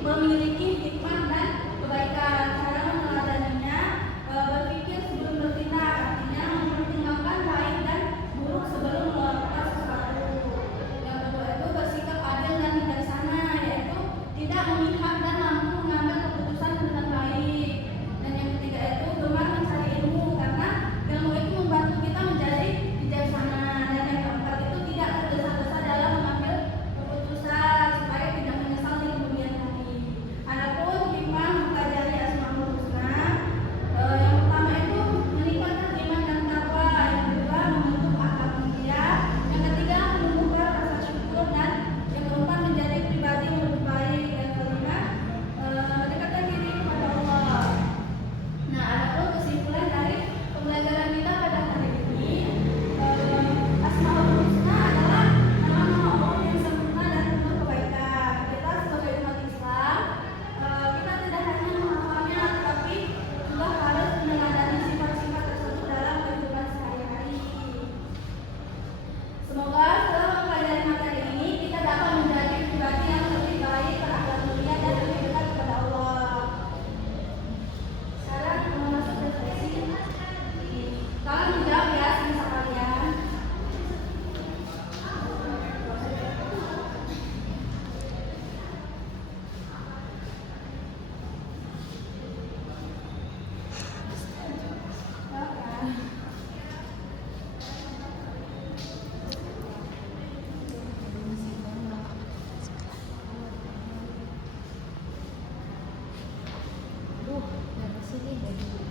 memiliki hikmah dan kebaikan. Cara meneladaninya, berpikir sebelum bertindak, artinya mempertimbangkan baik dan buruk sebelum melakukan sesuatu. Yang kedua itu bersikap adil dan bijaksana, yaitu tidak memihak dan mampu mengambil keputusan dengan baik. Dan yang ketiga itu gemar mencari ilmu, karena ilmu itu membantu kita menjadi bijaksana. Dan yang keempat itu tidak tergesa-gesa dalam mengambil keputusan supaya tidak menyesal di kemudian hari. Adapun hikmah mempelajari Asmaul Husna, yang pertama itu meningkatkan iman dan takwa, yang kedua membentuk akhlak mulia, yang ketiga menumbuhkan rasa syukur, dan yang keempat menjadi pribadi yang lebih baik, yang kelima mendekatkan diri kepada Allah. Nah, adapun kesimpulan dari pembelajaran kita pada hari ini, Asmaul Husna adalah nama-nama Allah yang sempurna dan penuh kebaikan. Kita sebagai umat Islam, kita tidak hanya menghafalnya, tetapi juga harus meneladani sifat-sifat tersebut dalam kehidupan sehari-hari. Semoga setelah mempelajari materi ini kita dapat menjadi pribadi yang lebih baik, berakhlak mulia, dan lebih dekat kepada Allah. Sekarang masuk ke sesi. Tolong dijawab ya semua kalian. Dari sini.